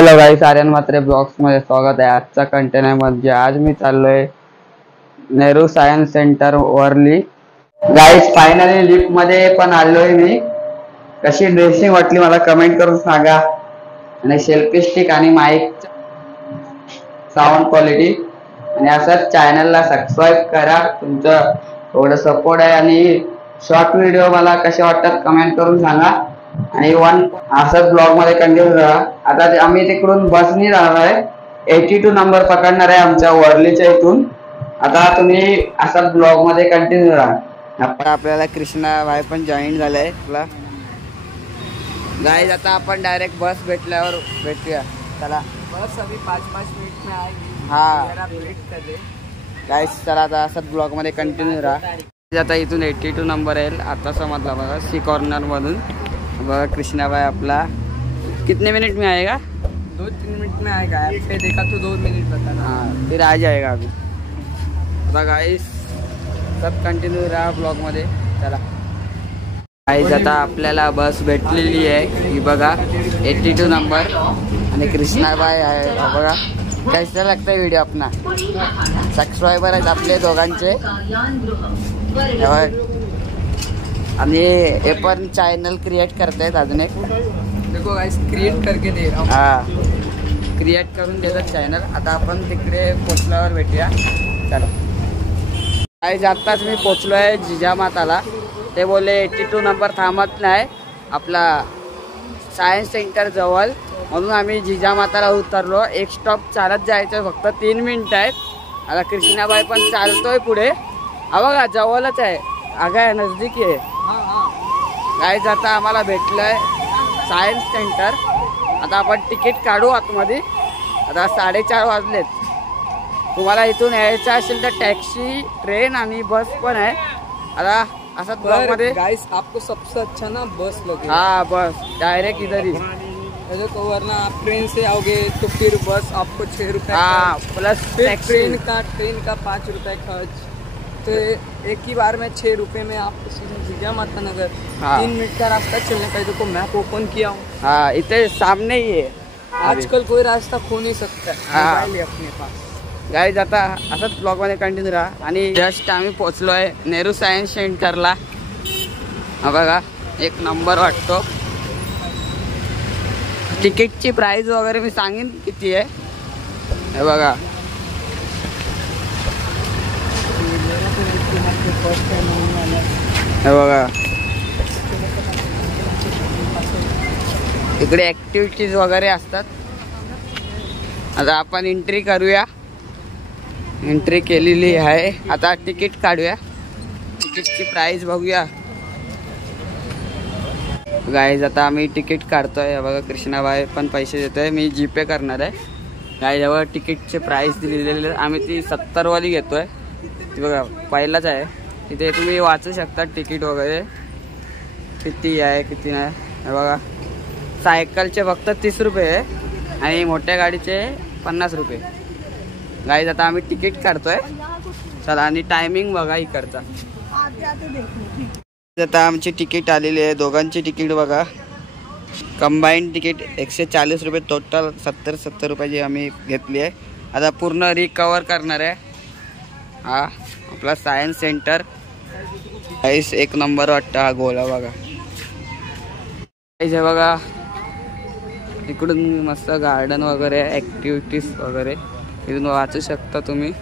Hello guys, Aryan Mhatre blogs मध्ये स्वागत आहे। आजचा कंटेंट आहे म्हणजे आज मी चाललोय Nehru science centre Worli. Guys finally lift मध्ये पण आलोय मी। कशी ड्रेसिंग वाटली मला कमेंट करून सांगा। आणि सेल्फी स्टिक आणि माईक साऊंड क्वालिटी आणि असंच चॅनलला सबस्क्राइब करा। तुमचं थोडं सपोर्ट आहे आणि शॉर्ट व्हिडिओ मला कसे वाटतात कमेंट करून सांगा। आणि असंच ब्लॉग मध्ये कंटिन्यू करा। आता आम्ही तिकडून बसनी जाणार आहे, 82 नंबर पकडणार आहे आमच्या वर्लीच्या इथून। आता तुम्ही असंच ब्लॉग मध्ये कंटिन्यू राहा। आपल्याला कृष्णा भाई पण जॉईन झालाय तुला गाइस। आता आपण डायरेक्ट बस भेटल्यावर भेटूया। चला, बस अभी 5-5 मिनट में आएगी। हाँ वेट कर दे गाइस। चला आता असंच ब्लॉग मध्ये कंटिन्यू राहा। आता इथून 82 नंबर येईल आता समजला बघा, सी कॉर्नर मधून बघा कृष्णा भाई आपला कितने मिनट में आएगा? 2-3 मिनट में आएगा। ऐसे देखा तो 2 मिनट बताना। हाँ फिर आ जाएगा अभी। आता गाइस सब कंटिन्यू रहा ब्लॉग मध्ये। चला गाइस, आता आपल्याला बस भेटलेली आहे ही बघा, 82 नंबर आणि कृष्णा भाई आहे बघा। कैसा लगता है व्हिडिओ अपना? सबस्क्राइबर आहेत आपले दोघांचे आणि हे पण चॅनल क्रिएट करतायत अजून एक। देखो गाइस, क्रिएट करके दे रहा हूँ। हाँ क्रिएट करून देतात चॅनल। आता आपण तिकडे पोचल्यावर भेटूया। चला गाइस, आत्ताच मी पोचलो आहे जिजामाताला। ते बोलले 82 नंबर थांबत नाही आपला सायन्स सेंटर जवळ, म्हणून आम्ही जिजामाताला उतरलो। एक स्टॉप चालत जायचं, फक्त 3 मिनिट आहेत। आता कृष्णाबाई पण चालतोय पुढे, हा बघा जवळच आहे, आगा नजदीकी आहे। गाइस आता आम्हाला भेटलंय सायन्स सेंटर। आता आपण तिकीट काढू आतमध्ये। आता 4:30 वाजलेत। तुम्हाला इथून यायचं असेल तर टॅक्सी, ट्रेन आणि बस पण आहे। आता असं ब्लॉग मध्ये गाइस आपको सबसे अच्छा ना बस लगे। हाँ बस डायरेक्ट इधर ही। देखो वरना आप ट्रेन से आओगे तो फिर बस आपको 6 रुपये हाँ प्लस ट्रेन का 5 रुपये खर्च। तो एक ही बार में 6 रुपये में आप जिजामाता नगर 3 मिनट का रास्ता चलने का। देखो मैप ओपन किया हूँ। हाँ इतने सामने ही है। आजकल कोई रास्ता खो नहीं सकता। मोबाइल है अपने पास। गाइस आता असंच ब्लॉग मध्ये कंटिन्यू राहा। आणि जस्ट आम्ही पोचलो आहे नेहरू सायन्स सेंटरला। हा बघा एक नंबर वाटतो। तिकीटची प्राइस वगैरे मी सांगेन किती आहे, हे बघा। हे बघा इकडे ऍक्टिव्हिटीज वगैरे असतात। आता आपण एंट्री करूया। एंट्री केलेली आहे, आता तिकीट काढूया, तिकीटची प्राइस बघूया। गाइस आता आम्ही तिकीट काढतोय बघा, कृष्णाबाई पण पैसे देतोय, मी जीपे करणार आहे। गाइस जवळ तिकीटचे प्राइस दिलेले आम्ही ती 70 वाली घेतोय। ती बघा पहिलाच आहे, तिथे तुम्ही वाचू शकता तिकीट वगैरे किती आहे किती नाही। हे बघा सायकलचे फक्त 30 रुपये आहे आणि मोठ्या गाडीचे 50 रुपये। गाइस आता आम्ही तिकीट काढतोय, चला। आणि टायमिंग बघा इकडचा। आता आमची तिकीट आलेली आहे, दोघांची तिकीट बघा। कंबाईंड तिकीट 140 रुपये, टोटल 70 रुपयाची आम्ही घेतली आहे। आता पूर्ण रिकवर करणार आहे। हा आपला सायन्स सेंटर गाइस एक नंबर वाटतं हा गोला बघा। गाइस हे बघा इकडून मस्त गार्डन वगैरे, ऍक्टिव्हिटीज वगैरे इथून वाचू शकता तुम्ही।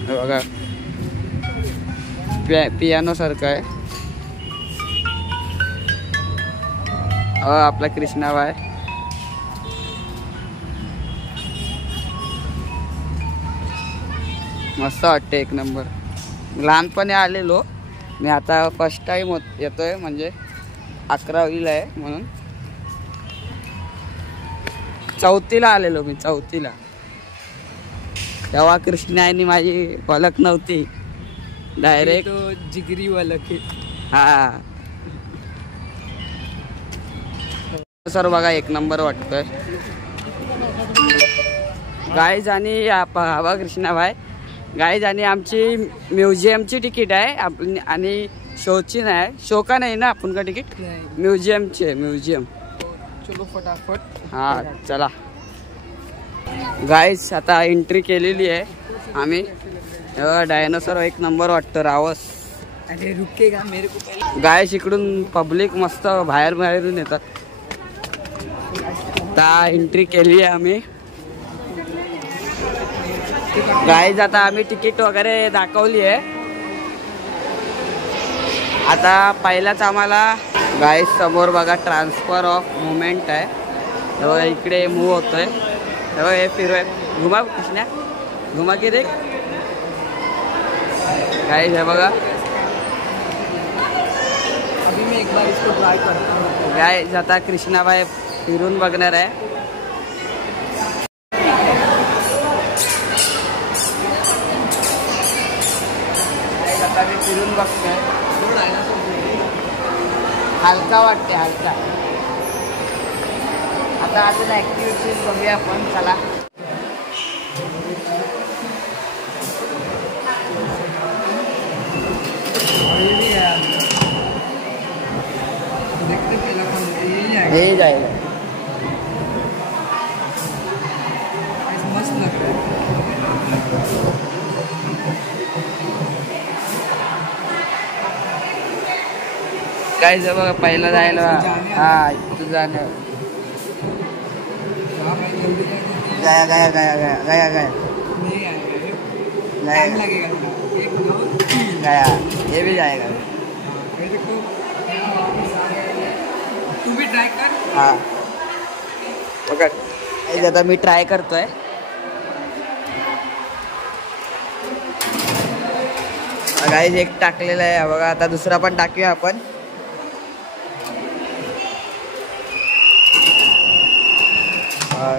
हे बघा पियानो सारखं आहे। आपला कृष्णाबाई मस्त वाटते, एक नंबर। लहानपणी आलेलो मी, आता फर्स्ट टाइम येतोय, म्हणजे 11वीला आहे म्हणून। 4थीला आलेलो मी, 4थीला। तेव्हा कृष्णाने माझी ओळख नव्हती, डायरेक्ट तो जिगरी वाला के। हा सर बघा एक नंबर वाटतोय गाइस। आणि हवा कृष्णाबाई गाइस, आणि आमची म्युझियमची तिकीट आहे आणि शोची नाही। शो का नाही ना आपण का तिकीट, म्युझियमची आहे, म्युझियम। चलो फटाफट. हा चला गाईस, आता एंट्री केलेली आहे आम्ही. डायनोसॉर एक नंबर वाटतं, रावस. अरे रुकेगा मेरे को पहले. गाईस इकडून पब्लिक मस्त बाहेरून येतात. आता एंट्री केली आहे आम्ही. गाईज आता आम्ही तिकीट वगैरे दाखवली आहे. आता पहिलाच आम्हाला गाईज समोर बघा ट्रान्सफर ऑफ मुवमेंट आहे. तेव्हा इकडे मूव होतोय. तेव्हा हे फिरवाय घुमा कृष्णा, घुमा की रे गाईज. हे बघा अभी मैं एक बार इसको ट्राई करता हूँ. गाईज आता कृष्णाबाई फिरून बघणार आहे. आता मी फिरून बघतोय. हलका वाटते, हलका. आता अजून ऍक्टिव्हिटीज बघूया आपण. चला हे जाईल. मस्त लग रहा है. काय बघा पहिला जायला. हा तू जाणं. गाया गाया गाया गाया गाया गाया नहीं आएगा, टाइम लगेगा थोड़ा. 1 2 3 गाया. ये भी जाएगा. मेरे को. तू भी ट्राई कर. हा पकड. आता मी ट्राय करतोय. गाईज एक टाकलेला आहे बघा. आता दुसरा पण टाकूया आपण.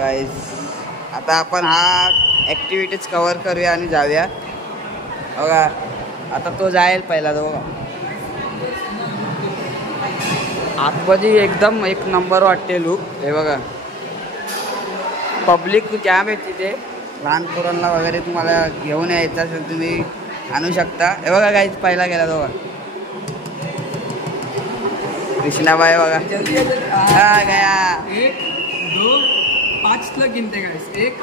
गाईज आता आपण हा ऍक्टिव्हिटीज कव्हर करूया आणि जाऊया. बघा आता तो जाईल पहिला. तो बघा आतमध्ये एकदम एक नंबर वाटते लुक. हे बघा पब्लिक जाम आहे तिथे. लहान पोरांना वगैरे तुम्हाला घेऊन यायचं असेल तुम्ही आणू शकता. हे बघा गाईज पहिला गेला तो. कृष्णाबाई बघा. जल्दी जल्दी. हा गया. 1 2 5 लग गिनते गाइस. 1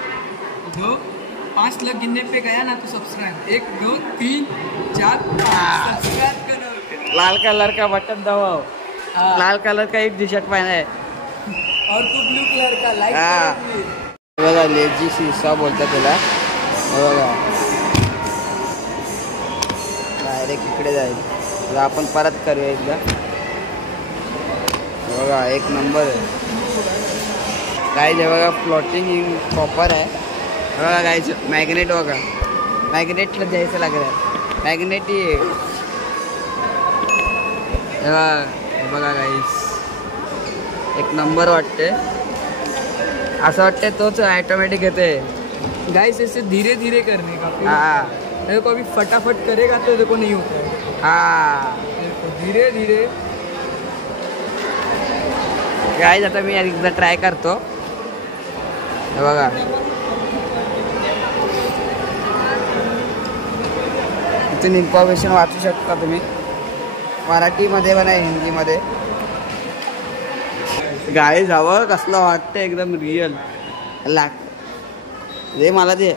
2 5 लग गिनने पे गया ना तो सब्सक्राइब. 1 2 3 4 5 सब्सक्राइब करो. लाल कलर का बटन दबाओ. लाल कलर का एक टी शर्ट पहना है. और तू ब्लू कलर का लाइक हाँ. करो प्लीज. बघा लेजी सीसा बोलतात त्याला. बघा डायरेक्ट इकडे जाईल. आता आपण परत करूया एकदा. बघा एक नंबर आहे गाईज. हे बघा फ्लोटिंग इन कॉपर आहे. बघा गाईज मॅग्नेट. बघा मॅग्नेटला द्यायचं लागलं आहे. मॅग्नेट ही बघा गाईज एक नंबर वाटते. असं वाटते तोच ऑटोमॅटिक येते. गाइस ऐसे धीरे धीरे करने का. हा मेरे को अभी फटाफट करेगा तो देखो नहीं होता है. हा. धीरे धीरे. गाईज आता मी एकदा ट्राय करतो. हे बघा इथून इन्फॉर्मेशन वाचू शकता तुम्ही. मराठीमध्ये पण आहे, हिंदीमध्ये. गाईज हवं कसलं वाटतं एकदम रिअल. रे मला ते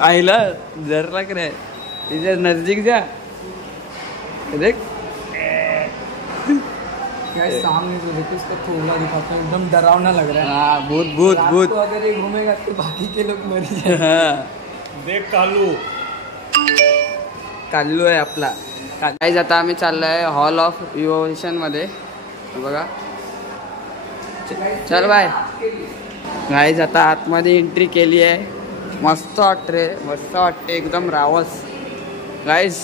आईला जर लाग रे तिच्या नजदीक जा. देख गाइस सामने जो देखो इसका थोड़ा दिखाता है. एकदम डरावना लग रहा है. हाँ भूत भूत भूत. तो अगर ये घूमेगा तो बाकी के लोग मर जाएंगे. हाँ. देख कालू. काल्लू आहे आपला. गाईज आता आम्ही चाललोय हॉल ऑफ इव्होल्युशन मध्ये. बघा चल बाय. गाईज आता आतमध्ये एंट्री केली आहे. मस्त वाटते, मस्त वाटते एकदम रावस. गाईज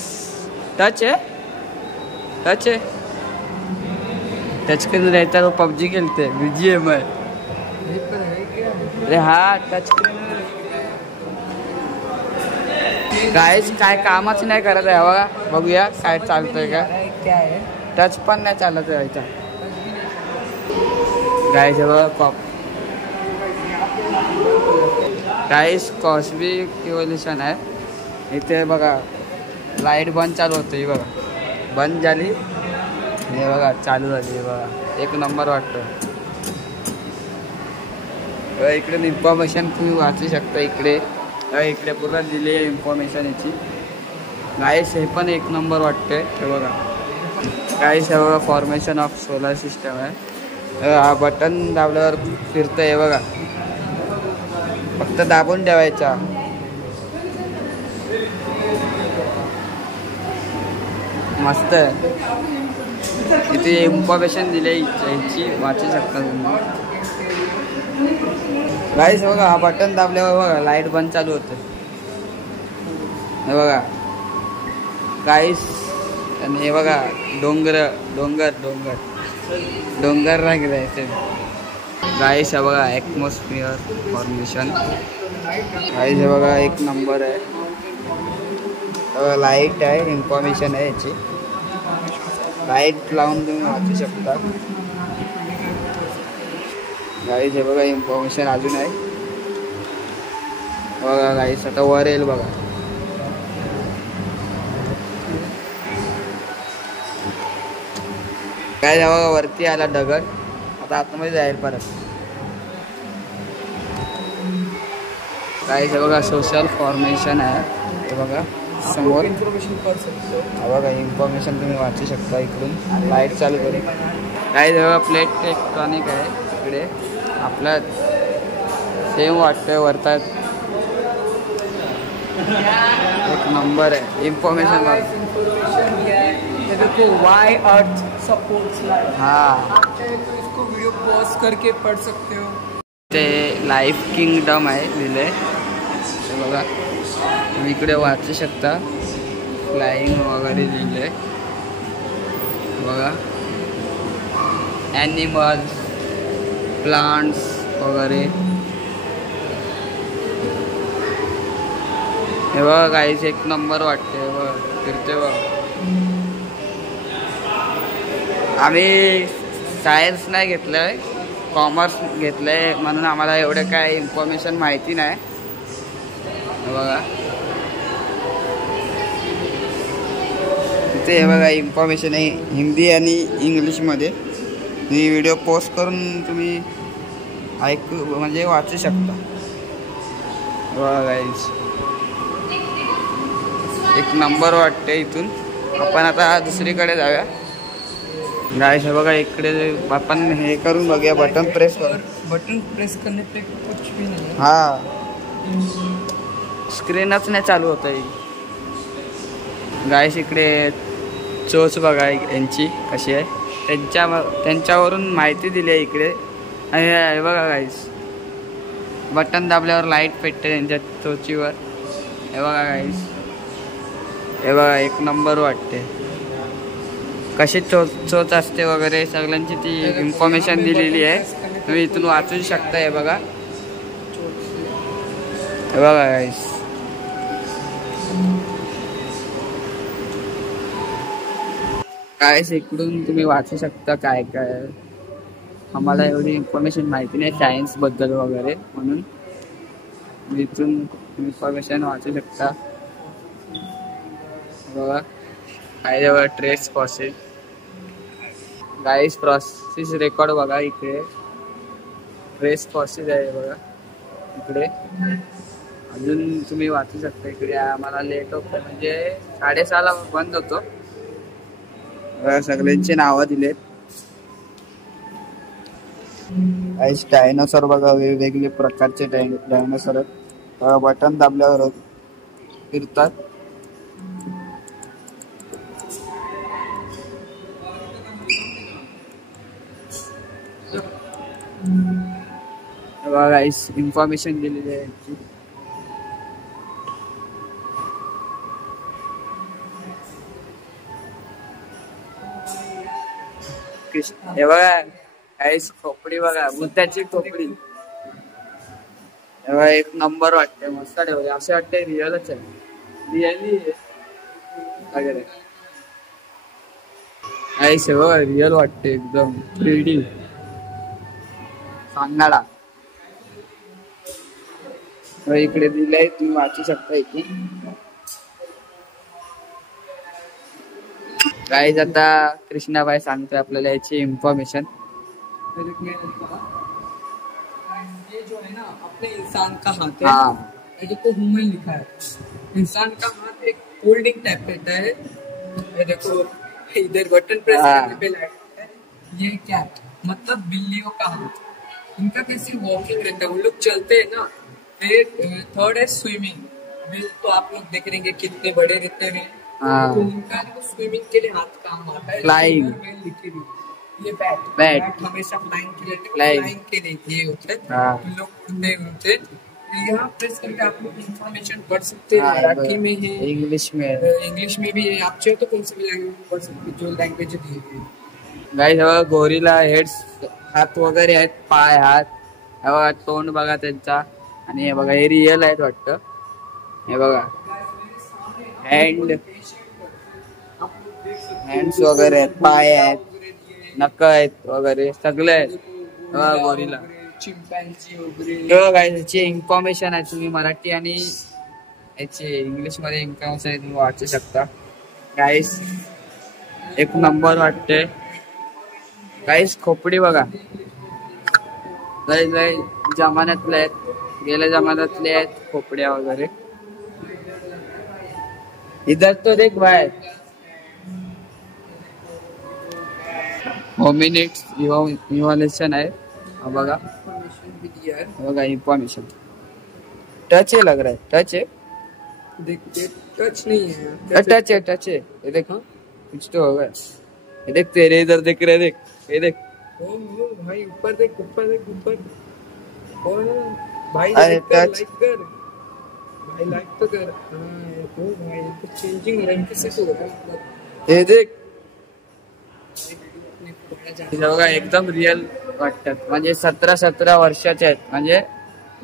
टच आहे, टच आहे. टच स्क्रीन रहता तो पबजी खेलते BGM है. अरे हा टच स्क्रीन. गाईज काय कामच नाही करत आहे बघा. बघूया काय चालतंय का. क्या है. टच पण नाही चालत आहे इथं. गाईज बघा पॉप. गाईज कॉस्मिक इव्होल्युशन आहे इथे. बघा लाईट बंद चालू होतं. ही बघा बंद झाली. हे बघा चालू झाली हे बघा, एक नंबर वाटतं. इकडे इन्फॉर्मेशन तुम्ही वाचू शकता. इकडे इकडे पूर्ण दिली आहे इन्फॉर्मेशन याची. गाईस हे पण एक नंबर वाटते. हे बघा गाईस, हे बघा फॉर्मेशन ऑफ सोलर सिस्टम आहे. हा बटन दाबल्यावर फिरतं हे बघा, फक्त दाबून ठेवायचा. मस्त आहे. इथे इन्फॉर्मेशन दिली याची वाचू शकता तुम्ही. गाईस बघा, हा बटन दाबल्यावर बघा लाईट बंद चालू होतं. हे बघा गाईस, आणि हे बघा डोंगर डोंगर डोंगर डोंगर राहिले इथे. गाईस हे बघा ॲटमॉस्फिअर फॉर्मेशन. गाईस हे बघा एक नंबर आहे. लाईट आहे, इन्फॉर्मेशन आहे याची. लाईट लावून तुम्ही वाचू शकता. गाईस हे बघा इन्फॉर्मेशन अजून आहे. बघा गाईस, आता वर येईल बघा. काय बघा वरती आला दगड, आता आतमध्ये जाईल परत. काय हे बघा सोशल फॉर्मेशन आहे. हे बघा समोर इन्फॉर्मेशन कर सकते हो. बघा इन्फॉर्मेशन तुम्ही वाचू शकता इकडून. लाईट चालू करून काय बघा प्लेट इलेक्ट्रॉनिक आहे. इकडे आपला सेम वाटतंय वरतात. एक नंबर आहे इन्फॉर्मेशन. देखो वाई अर्थ सपोर्ट्स लाइफ. हाँ, आप चाहे तो इसको वीडियो पॉज करके पढ़ सकते हो. ते लाईफ किंगडम आहे लिहिले. ते बघा तुम्ही इकडे वाचू शकता. फ्लाइंग वगैरे लिहिले बघा. ॲनिमल्स, प्लांट्स वगैरे. हे बघा गाईस एक नंबर वाटते. बघा फिरते बघा. आम्ही सायन्स नाही घेतलं आहे, कॉमर्स घेतलं आहे, म्हणून आम्हाला एवढं काय इन्फॉर्मेशन माहिती नाही. बघा इथे हे बघा इन्फॉर्मेशन आहे हिंदी आणि इंग्लिशमध्ये. तुम्ही व्हिडिओ पोस्ट करून तुम्ही ऐकू म्हणजे वाचू शकता. बघा गाईस एक नंबर वाटते. इथून आपण आता दुसरीकडे जाऊया. गाइस हे बघा इकडे आपण हे करून बघूया. बटन प्रेस कर. बटन प्रेस करने पे कुछ भी नहीं है. हा स्क्रीनच नाही चालू होत आहे. गाइस इकडे चोच बघा यांची कशी आहे. त्यांच्यावरून माहिती दिली आहे इकडे. आणि हे बघा गाइस बटन दाबल्यावर लाईट पेटते त्यांच्या चोचीवर. हे बघा गाइस, हे बघा एक नंबर वाटते. कशी चोच असते वगैरे सगळ्यांची ती इन्फॉर्मेशन दिलेली आहे. तुम्ही इथून वाचू शकता. हे बघा, हे बघा गाईस. गाईस इकडून तुम्ही वाचू शकता काय काय. आम्हाला एवढी इन्फॉर्मेशन माहिती नाही सायन्स बद्दल वगैरे, म्हणून इथून इन्फॉर्मेशन वाचू शकता. बघा काय जवळ trace process. Guys process record बघा इकडे. ट्रेस प्रोसेस आहे बघा इकडे. अजून तुम्ही वाचू शकता. इकडे आम्हाला लेट होतं म्हणजे 6:30ला बंद होतो. सगळ्यांची नावं दिलेत. गाईस डायनोसॉर बघा, वेगवेगळे प्रकारचे डायनोसॉर बटन दाबल्यावर फिरतात. गाईस इन्फॉर्मेशन दिलेली आहे. हे बघा गाईस खोपडी बघा, बुद्धाची खोपडी. हे बघा एक नंबर वाटते. मस्त ठेवले. असं वाटतंय रिअलच आहे. रिअली वगैरे गाईस हे बघा रिअल वाटते एकदम 3D सांगाडा. इकडे दिलंय तुम्ही वाचू शकता. इथे गाईज आता कृष्णाबाई सांगतोय आपल्याला याची इन्फॉर्मेशन. ये जो है ना अपने इंसान का हाथ है. हाँ. ये देखो ह्यूमन लिखा है. इंसान का हाथ एक होल्डिंग टाइप रहता है. ये देखो इधर बटन प्रेस करने पे लगता है. ये क्या मतलब बिल्लियों का हाथ. इनका कैसे वॉकिंग रहता है, वो लोग चलते हैं ना. फिर थर्ड है स्विमिंग. तो आप लोग देख रहे हैं कितने बड़े रहते हैं. तो उनका स्विमिंग के लिए हाथ काम आता है. फ्लाइंग. ये बैट हमेशा फ्लाइंग के लिए ये होते हैं. लोग नहीं होते. यहाँ प्रेस करके आप लोग इन्फॉर्मेशन पढ़ सकते हैं. मराठी में है, इंग्लिश में भी है. आप चाहे तो कौन सी भी लैंग्वेज पढ़ सकते हैं, जो लैंग्वेज दिए गए. गाईज बघा गोरीला हेड्स, हात वगैरे आहेत, पाय हात. हे बघा तोंड बघा त्यांचा. आणि हे बघा हे रिअल आहेत वाटतं. हे बघा हँड्स वगैरे आहेत, पाय आहेत, नख आहेत वगैरे सगळे आहेत गोरीला. चिंपॅन्झी वगैरे याची इन्फॉर्मेशन आहे, तुम्ही मराठी आणि याची इंग्लिश मध्ये इन्फॉर्मेशन आहे, तुम्ही वाचू शकता. गाईस एक नंबर वाटते. गाईस खोपडी बघा, लय जमान्यातले आहेत, गेल्या जमान्यातले आहेत खोपड्या वगैरे. इधर तो देख बाय होमिनिट्स इव्हॉल्युशन आहे बघा. बघा इन्फॉर्मेशन. टच है लग रहा है, टच है. देख टच नहीं है, टच है. ये देखो कुछ तो होगा. ये देख तेरे इधर देख रहे, देख ये देख. ओ भाई ऊपर देख, ऊपर देख, ऊपर. और भाई लाइक कर भाई, लाइक तो कर. ओ भाई तो चेंजिंग हो रहा है, किससे हो रहा है. ये देख. बघा एकदम रिअल वाटतात. म्हणजे 17 वर्षाचे आहेत, म्हणजे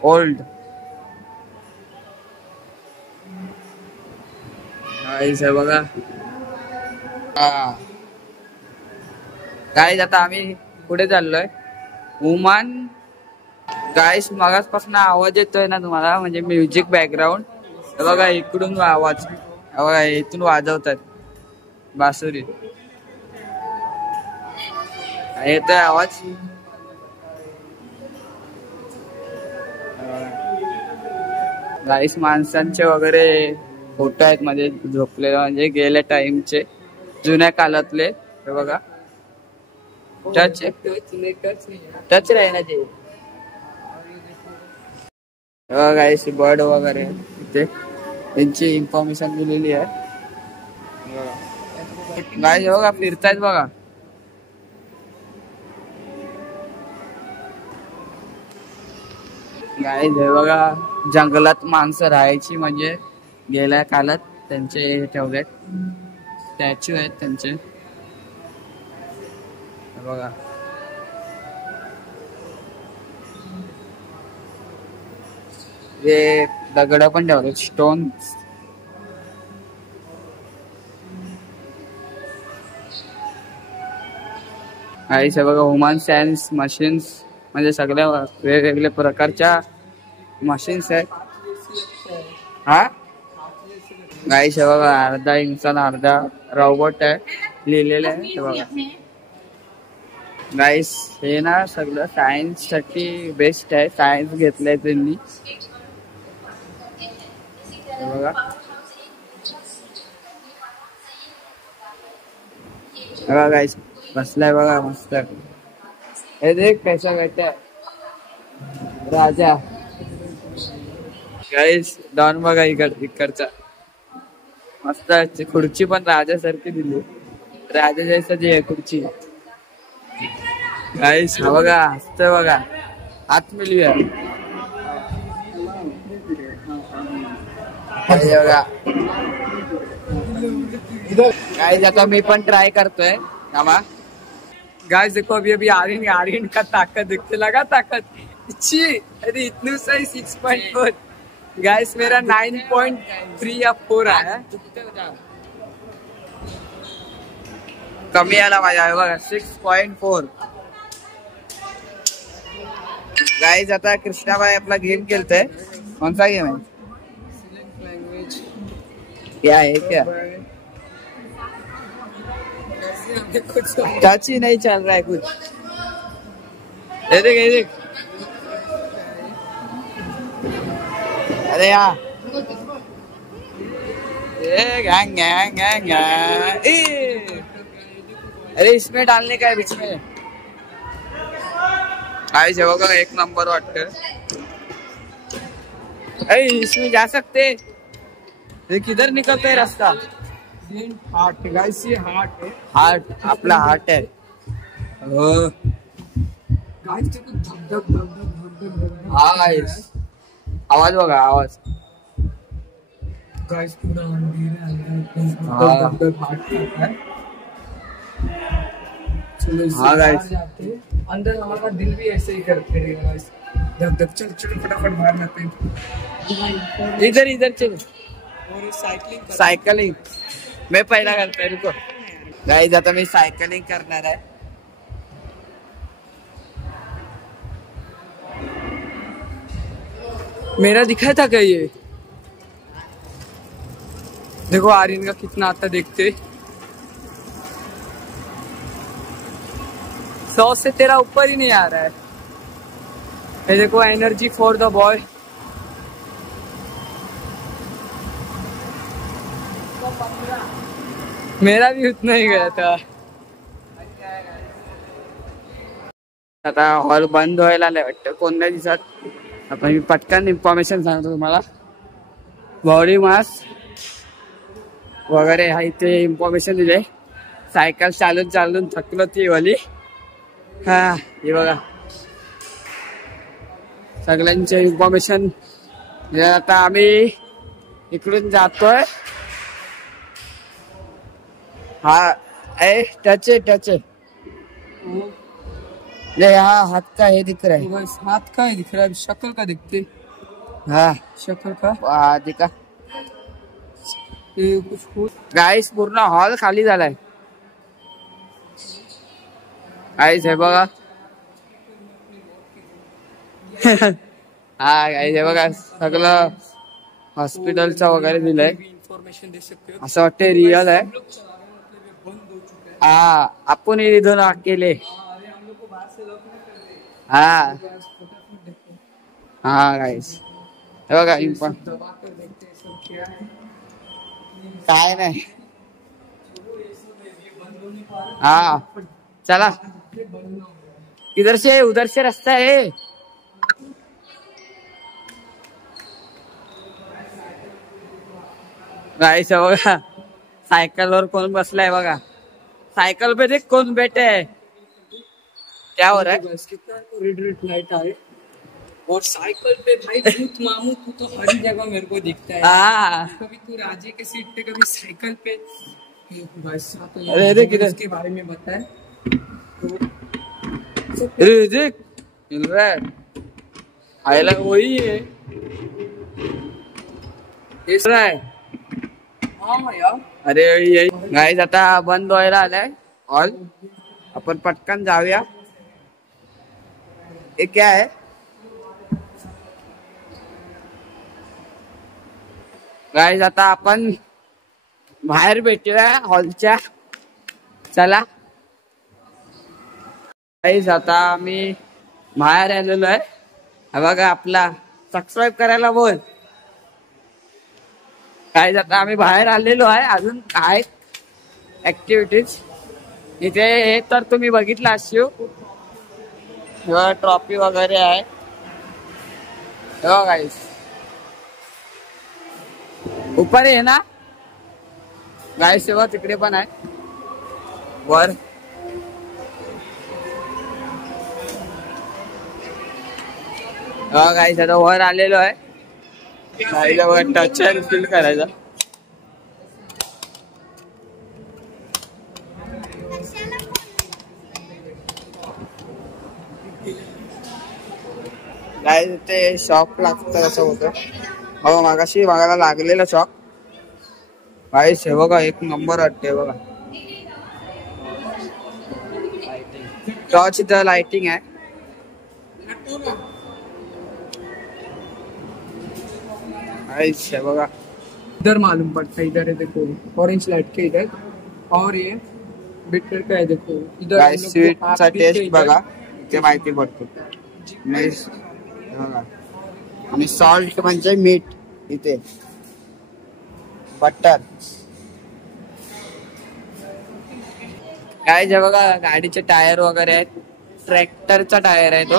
ओल्ड. बघा गाईज आता आम्ही पुढे चाललोय. वुमन गाईस मगासपासून आवाज येतोय ना तुम्हाला, म्हणजे म्युझिक बॅकग्राऊंड. बघा इकडून आवाज, बघा इथून वाजवतात बासुरी. येतोय आवाज. गाईस माणसांचे वगैरे फोटो आहेत, म्हणजे झोपलेले, म्हणजे गेल्या टाइमचे, जुन्या काळातले. हे बघा टच टच राहीना ते. गाईस बर्ड वगैरे इथे त्यांची इन्फॉर्मेशन दिलेली आहे. गाईस बघा फिरतायत बघा. गाईस हे बघा जंगलात माणसं राहायची, म्हणजे गेल्या काळात त्यांचे हे ठेवलेत, स्टॅच्यू आहेत त्यांचे. बघा हे दगड पण ठेवले, स्टोन. गाईस हे बघा ह्युमन सायन्स मशीन्स, म्हणजे सगळ्या वेगवेगळ्या प्रकारच्या मशीन्स आहेत. हा गाईस हे बघा अर्धा इंसान अर्धा रोबोट आहे, लिहिलेलं आहे. हे बघा गाईस हे ना सगळं सायन्स साठी बेस्ट आहे. सायन्स घेतलंय त्यांनी. बघा बघा गाईस बसलाय बघा मस्त. हे देख कैसा बैठा राजा. गाईस डॉन बघा इकडचा मस्त. खुर्ची पण राजासारखी दिली, राजा जैसा जी आहे खुर्ची. गाईस हा बघा हसतोय बघा, हात मिळूया. बघा गाईस आता मी पण ट्राय करतोय. गाइस देखो अभी आर्यन का ताकत दिखते लगा. ताकत अच्छी. अरे इतनी सही 6.4. गाइस मेरा 9.3 या 4 है. कमी आला माझ्या बघा 6.4. गाईज आता कृष्णाबाई आपला गेम खेलते. कौन सा गेम है? लैंग्वेज क्या है क्या? हमें कुछ टच ही नहीं चल रहा है कुछ। ये देख ये देख, अरे यार ये गैंग गैंग गैंग गैंग, अरे इसमें डालने का है बीच में। आई जगह का एक नंबर वाटते, अरे इसमें जा सकते, ये किधर निकलता है रास्ता? हार्ट है गाइस, ये हार्ट है। हार्ट, आपला हार्ट है। गाइस देखो धक धक धक धक धक धक। हाँ गाइस, आवाज बघा आवाज। गाइस पूरा अंधेरा अंदर हाँ। धक धक हार्ट करता है। चलो इससे हाँ बाहर guys। जाते हैं। अंदर हमारा दिल भी ऐसे ही करते रहेगा गाइस, धक धक। चल चलो फटाफट बाहर जाते हैं। इधर इधर चल, और साइकिलिंग सायकलिंग मैं पहिला करतोय, रुको गाइस आता मी सायकलिंग करणार आहे। मेरा दिखा था क्या ये? देखो आर्यन का कितना आता देखते। 100 से तेरा ऊपर ही नहीं आ रहा है। ये देखो एनर्जी फॉर द बॉय। मेरा भी उतना ही गया था। आता हॉल बंद व्हायला आलाय वाटतं, कोण नाही दिसत। आपण मी पटकन इन्फॉर्मेशन सांगतो तुम्हाला। बॉडी मास वगैरे आहे ते इन्फॉर्मेशन दिले। सायकल चालून चालून थकलो ती वाली। हा हे बघा सगळ्यांचे इन्फॉर्मेशन। आता आम्ही इकडून जातोय। हा ए टच है टच है, ये यहाँ हाथ का है दिख रहा है। बस हाथ का ही दिख रहा है, शक्ल का दिखते। हाँ शक्ल का दिखा ये कुछ हो। गाइस पूर्ण हॉल खाली झालाय गाइस, हे बघा। हा गाइस हे बघा सगळं हॉस्पिटलचं वगैरे दिलंय। इन्फॉर्मेशन दे सकते हो। असं वाटतं रिअल आहे। बंद हो चुका है। हा आपण इथून अकेले। अरे हम लोग को बाहर से लॉक नहीं कर दे। हा फटाफट देखते हैं। हा गाइस हे बघा दबा कर देखते हैं सब क्या है। काय नाही। ये बंद होने पा रहा है। हाँ चला, ये बंद ना हो। इधर से उधर से रास्ता है। गाइस हे बघा सायकल वर कोण बसलाय बघा। सायकल पे देख कौन बैठे है, क्या हो रहा है? बस कितना रेड रेड लाइट आए। और साइकिल पे भाई भूत मामू तू तो हर जगह मेरे को दिखता है। हाँ कभी तू राजे के सीट पे, कभी साइकिल पे। बस तो अरे अरे किधर? इसके बारे में बताए तो अरे देख मिल रहा है, आयला वही है इस रहा है। हाँ यार। अरे यही गाइस आता बंद व्हायला आलाय हॉल, आपण पटकन जाऊया। ये क्या है? गाइस आता आपण बाहेर भेटूया हॉलच्या, चला। गाइस आता आम्ही बाहेर आलेलो आहे। हा बघा आपला सबस्क्राईब करायला बोल। गाइस आता आम्ही बाहेर आलेलो आहे, अजून काय ऍक्टिव्हिटीज इथे हे तर तुम्ही बघितला असेल। ट्रॉफी वगैरे आहे गाइस, ऊपर आहे ना गाइस, तेव्हा तिकडे पण आहे वर। गाइस आता वर आलेलो आहे। टच अँड फील करायचा। गाइस ते शॉक लागतं असं होतं। हो मागाशी मागायला लागलेला शॉक। गाइस हे बघा एक नंबर वाटते बघा। टॉर्च इथं लाइटिंग आहे। गाइस हे बघा इधर मालूम पड़ता है, इधर है देखो ऑरेंज लाइट के इधर। और ये बिटर काय देखो इधर हम गाइस लोग स्वीट हाफ चा पीते टेस्ट इधर। बघा ते माहिती पडतो. आणि बघा. आणि सॉल्ट म्हणजे मीठ इथे बटर. काय जे बघा गाडीचे टायर वगैरे आहेत. ट्रॅक्टरचा टायर आहे तो.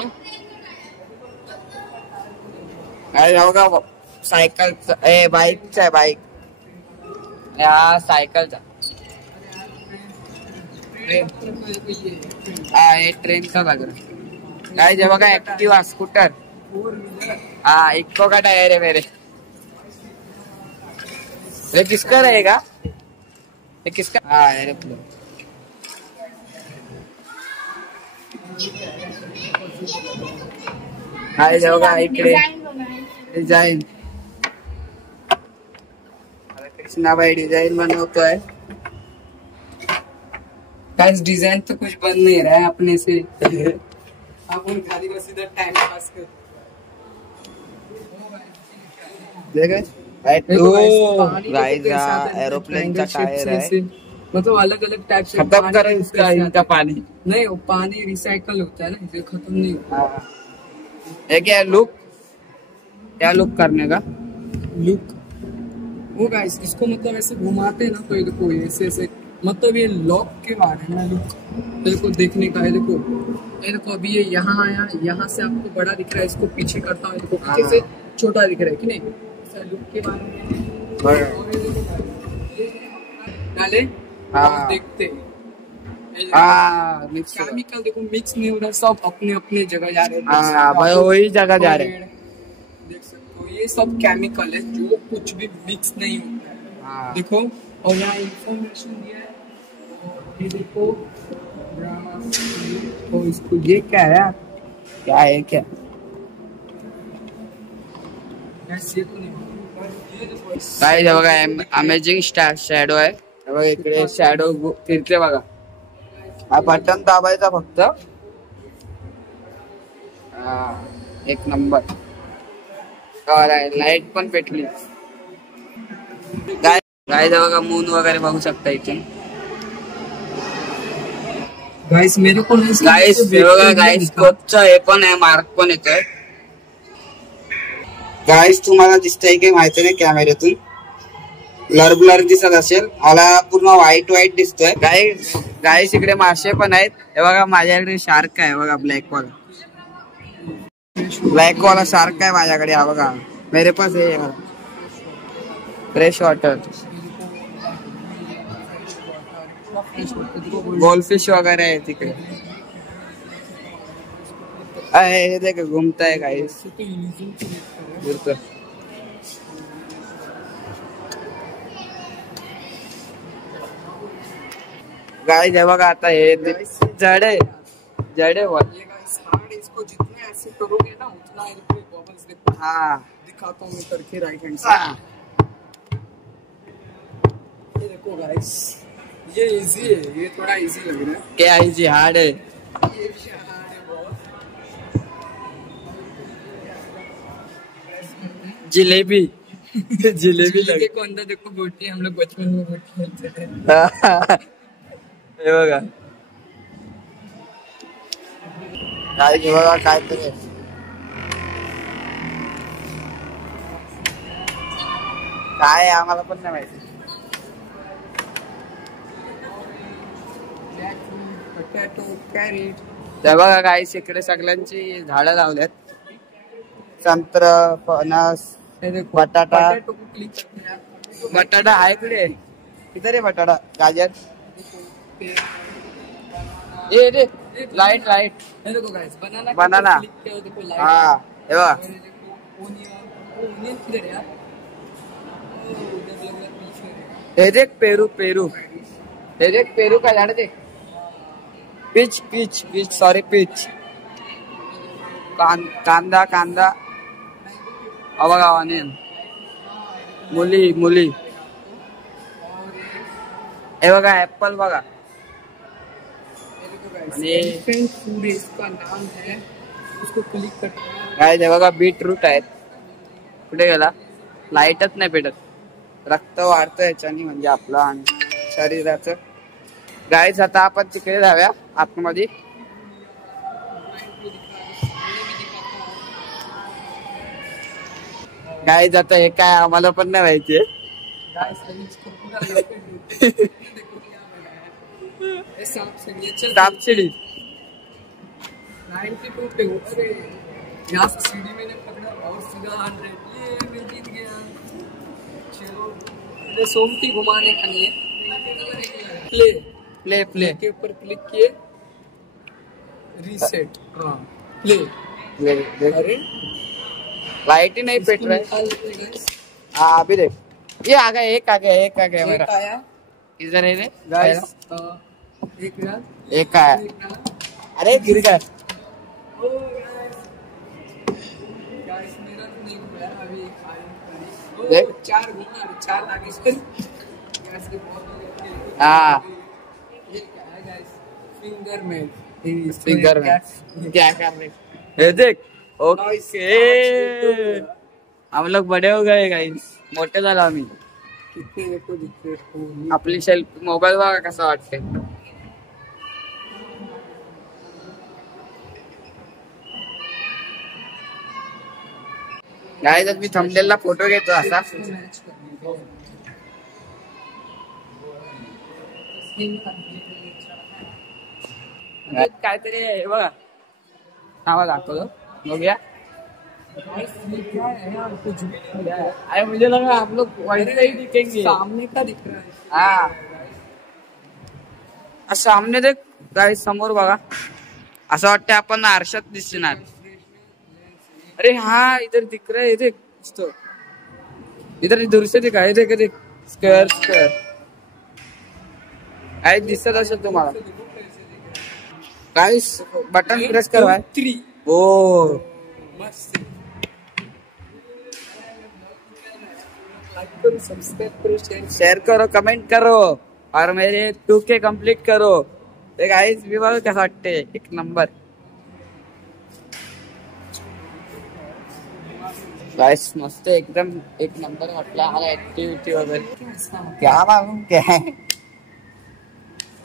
काय बघा सायकलचा बाईकचा आहे बाईक. हा सायकलचा. हा हे ट्रेनचा लागला. काय जे बघा ऍक्टिवा स्कूटर. हाँ इको का टायर है मेरे. ये किसका रहेगा? ये किसका? हाँ एरोप्लेन. हाय बघा इकडे डिझाईन. कृष्णाबाई डिझाईन बनवतोय. गाइस डिजाइन तो कुछ बन नहीं रहा है अपने से। अपन खाली बस इधर टाइम पास कर। देखे गाइस एरोप्लेन का टायर है. मतलब अलग अलग टाइप से खत्म करो इसका इनका पानी. नहीं वो पानी रिसाइकल होता है ना, इसे खत्म नहीं होता। ये क्या लुक क्या लुक करने का लुक वो गाइस इसको मतलब ऐसे घुमाते हैं ना तो ये देखो ऐसे ऐसे मतलब ये लॉक के बारे में लुक देखो देखने का है। देखो ये देखो अभी ये यहाँ आया, यहाँ से आपको बड़ा दिख रहा है, इसको पीछे करता हूँ देखो पीछे से छोटा दिख रहा है कि नहीं। लुक के बारे में डाले और देखते हैं। केमिकल देखो मिक्स नहीं हो रहा, सब अपने अपने जगह जा रहे हैं। भाई वही जगह जा रहे हैं. देख सकते हो ये सब केमिकल है जो कुछ भी मिक्स नहीं होता है। देखो और यहाँ इंफॉर्मेशन दिया है। और ये देखो तो इसको ये क्या है क्या है क्या ये तो नहीं काय बघा अमेजिंग शॅडो आहे. बघा इकडे शॅडो फिरते बघा. हा बटन दाबायचा फक्त. एक नंबर. लाईट पण पेटली. गाय बघा मून वगैरे बघू शकता इथे. गाइस मेरे को नहीं गाइस बघा गाइस कोपचा हे पण आहे मार्क पण येतोय. गाइस तुम्हाला दिसतंय की माहिती नाही कॅमेऱ्यातून ब्लर ब्लर दिसत असेल. मला पूर्ण व्हाईट व्हाईट दिसतोय. गाइस इकडे मासे पण आहेत. हे बघा माझ्याकडे शार्क आहे बघा ब्लॅक वाला शार्क आहे माझ्याकडे. हा बघा मेरे पास है फ्रेश वॉटर. गोल्डफिश वगैरे आहे तिकडे. हे देखो घूमता है गाइस. गाइस हे बघा आता हे जडे इसको जितने ऐसे करोगे ना उतना बबल्स देखो। हाँ दिखाता हूँ मैं करके राइट हैंड से। ये देखो गाइस ये इजी है, ये थोड़ा इजी लग रहा है। क्या इजी हार्ड है? ये भी हार्ड है बहुत। जिलेबी जिलेबी देखो अंदर देखो बोटी, हम लोग बचपन में बोटी खेलते थे। हे बघा काय बघा काय तरी काय आम्हाला पण नाही माहिती. Potato carrot. ते बघा गाईस इकडे सगळ्यांची झाडं लावल्यात. संत्र फणस बटाटा. बटाटा आहे इकडे. किती रे बटाटा गाजर. ये रे लाइट देखो गाइस बनाना. हाँ हे बघा हे देख पेरू हे देख पेरू का झाड देख. Peach sorry peach. कांदा बघा ऑनियन. मुली हे बघा ऍपल बघा. फूड इसका नाम है, उसको क्लिक करते हैं. काय ते बघा बीटरूट आहेत. कुठे गेला? लाईटच नाही पेटत. रक्त वाढतं याच्यानी म्हणजे आपलं शरीराचं. गाईज आता आपण तिकडे जाऊया आतमध्ये. गाईज आता हे काय आम्हाला पण नाही माहितीये. सांप सीढ़ी 92 पे हूँ. अरे यहाँ से सीढ़ी मैंने पकड़ा और सीधा 100. ये मैं जीत गया. चलो इधर सोमती घुमाने का नहीं है. प्ले प्ले प्ले के ऊपर क्लिक किए. रीसेट. हाँ प्ले. अरे लाइट ही नहीं पेट रहा है. हाँ अभी देख ये आ गया. एक आ गया मेरा. आया इधर है रे गाइस. एक यार एक आया. अरे गिर गया. गाइस मेरा तो नहीं हुआ अभी. देख. 4 घूमा 4 आगे से. हाँ ये क्या है गाइस? फिंगर में फिंगर में क्या कर रहे. ये देख. ओके हम लोग बड़े हो गए गाइस. मोठे झालो आम्ही. कितने देखो दिखते हो. आपली सेल्फी मोबाईल बघा कसा वाटते. गाईज मी थंबनेलला फोटो घेतो असा. मैच करने काहीतरी आहे बघा. नावा दाखवतो बघूया. क्या है यार कुछ भी नहीं है. अरे मुझे लगा हम लोग वैसे ही दिखेंगे. सामने का दिख रहा है. हाँ सामने देख गाईज समोर बघा. असं वाटतं आपण आरशात दिसणार. अरे हाँ इधर दिख रहा है. देख तो इधर दूर से दिखा है. देख देख स्क्वेअर स्क्वेअर काय दिसत असेल तुम्हाला. गाईस बटन प्रेस करवाय. 3 ओ मस्त. लाइक करो सब्सक्राइब करो शेयर करो कमेंट करो और मेरे 2K कंप्लीट करो. ते गाईस मी बघा कसं वाटते. एक नंबर. गाइस मस्त एकदम एक नंबर वाटला मला. ऍक्टिव्हिटी वगैरे क्या मालूम क्या है.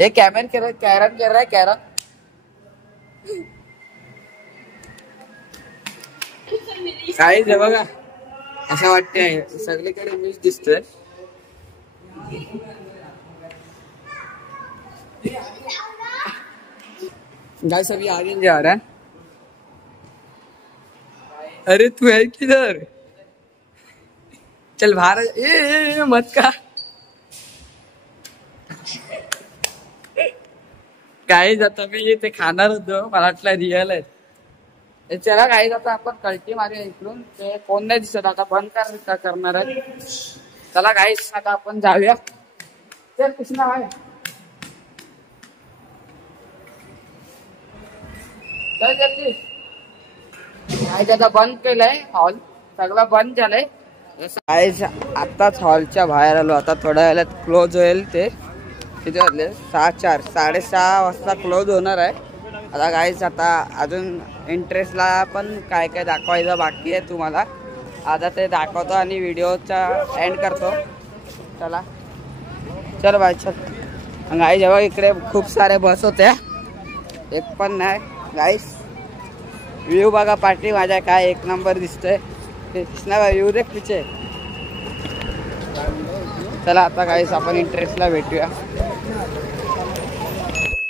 हे कॅरम कर रहा है कॅरम. गाईस हे बघा असं वाटतंय सगळीकडे मीच दिसतोय. गाइस अभी आगे जा रहा है. अरे तू है किधर. चल बाहर. ए मत का. गाईज आता मी इथे खाणार होतो. मला वाटलं रिअल आहे. चला गाईज आता आपण कल्टी मारूया इकडून. ते कोण नाही दिसत आता. बंद करणार आहे. चला गाईज आता आपण जाऊया. चल कृष्णा भाई चल जल्दी. गाईज आता बंद केलंय हॉल. सगळं बंद झालंय. गाईज आताच हॉलच्या बाहेर आलो. आता थोड्या वेळात क्लोज होईल. ते किती वाजले 6:04 6:30 वाजता क्लोज होणार आहे. आता गाईज आता अजून इंटरेस्टला पण काय काय दाखवायचं बाकी आहे तुम्हाला. आता ते दाखवतो आणि व्हिडिओचा एंड करतो. चला चल बाय चल. गाईज जेव्हा इकडे खूप सारे बस होत्या. एक पण नाही गाईज. व्ह्यू बघा पाठी माझ्या काय एक नंबर दिसतोय. कृष्णा व्ह्यू देख पिछे. चला आता गाईस आपण इंटरेस्टला भेटूया.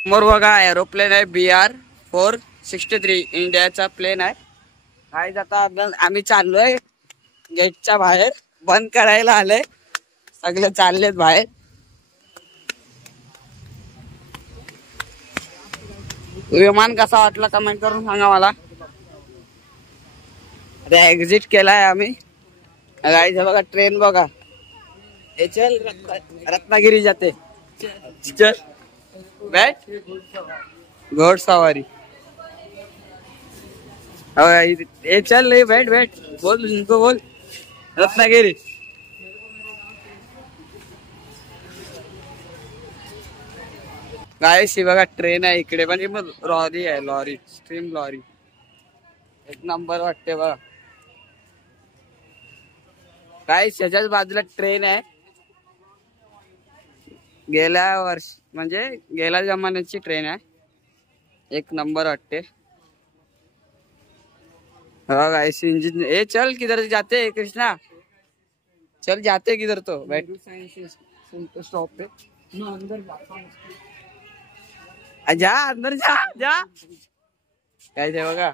समोर बघा एरोप्लेन आहे. BR-463 इंडियाचा प्लेन आहे. गाईस आता आम्ही चाललोय गेटच्या बाहेर. बंद करायला आलंय. सगळे चाललेत बाहेर. विमान कसा वाटला कमेंट करून सांगा मला. आता एक्झिट केलाय आम्ही. गाईस बघा ट्रेन बघा. हे चल रत्नागिरी जाते. चल बैठ घोड़सवारी. ये चल नहीं बैठ बैठ. बोल इनको बोल रत्नागिरी. गाईस ही बघा ट्रेन आहे इकडे पण. लॉरी आहे. लॉरी स्ट्रीम लॉरी एक नंबर वाटते बघा. गाईस याच्याच बाजूला ट्रेन आहे. गेल्या वर्ष म्हणजे गेल्या जमान्याची ट्रेन आहे. एक नंबर वाटते. गाइस इंजन ए चल किधर जाते कृष्णा, चल जाते किधर तो बैठ. स्टॉप पे मैं अंदर जाता हूँ. जा अंदर जा जा. काय ते बघा.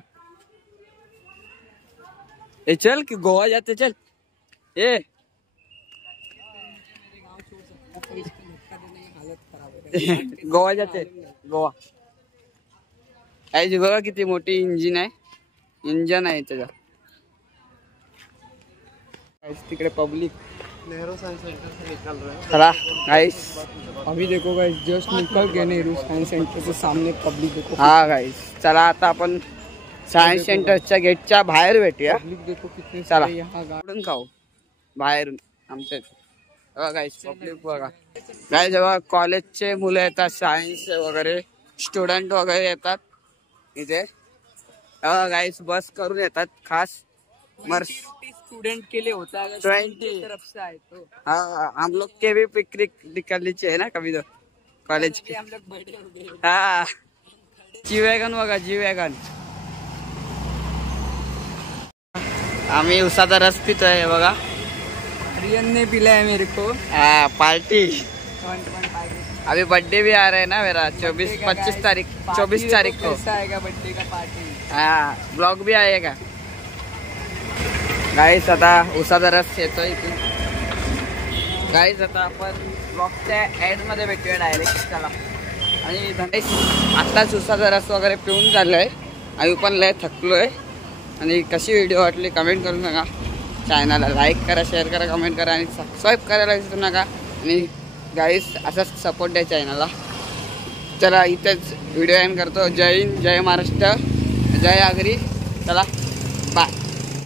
ए चल कि गोवा जाते चल. ए गोवा जाते गोवा. बघा किती मोठी इंजिन आहे. इंजन आहे त्याचा. तिकडे पब्लिक नेहरू साइंस सेंटर से निकल रहे हैं. चला गाइस. अभी देखो गाइस जस्ट निकल गए नेहरू साइंस सेंटर से. सामने पब्लिक देखो. हा गाइस चला आता आपण सायन्स सेंटरच्या गेटच्या बाहेर भेटूया. पब्लिक देखो कितने चला सारे यहाँ गाडून खाऊ बाहेरून आमच्या बघा गाइस. पब्लिक बघा गाइस. जेव्हा कॉलेजचे मुलं येतात सायन्स वगैरे स्टुडंट वगैरे येतात इथे गाइस. बस करून येतात खास. मर्स स्टूडेंट के लिए होता है. 20 तरफ से आए तो हाँ हम लोग के भी पिकनिक निकलनी चाहिए ना कभी तो कॉलेज की. हम लोग बड़े हो गए. हा जी वॅगन बघा जी वॅगन. आम्ही उसाचा रस पितोय बघा. रियन ने पिलाया मेरे को. हाँ पार्टी. 1.5 अभी बर्थडे भी आ रहा है ना मेरा 24-25 तारीख 24 तारीख को. कैसा आएगा बर्थडे का पार्टी. हाँ ब्लॉग भी आएगा गाइस. आता उसाचा रस येतोय इथून गाइस. आता आपण ब्लॉगच्या एंड मध्ये भेटूया डायरेक्ट. चला. आणि गाइस आत्ताच उसाचा रस वगैरे पिऊन झालोय. आम्ही पण लय थकलोय. आणि कशी व्हिडिओ वाटली कमेंट करून सांगा. चॅनलला लाईक करा, शेअर करा, कमेंट करा आणि सबस्क्राईब करायला विसरू नका. आणि गाइस असाच सपोर्ट द्या चॅनलला. चला इथेच व्हिडिओ एंड करतो. जय हिंद, जय महाराष्ट्र, जय आगरी. चला.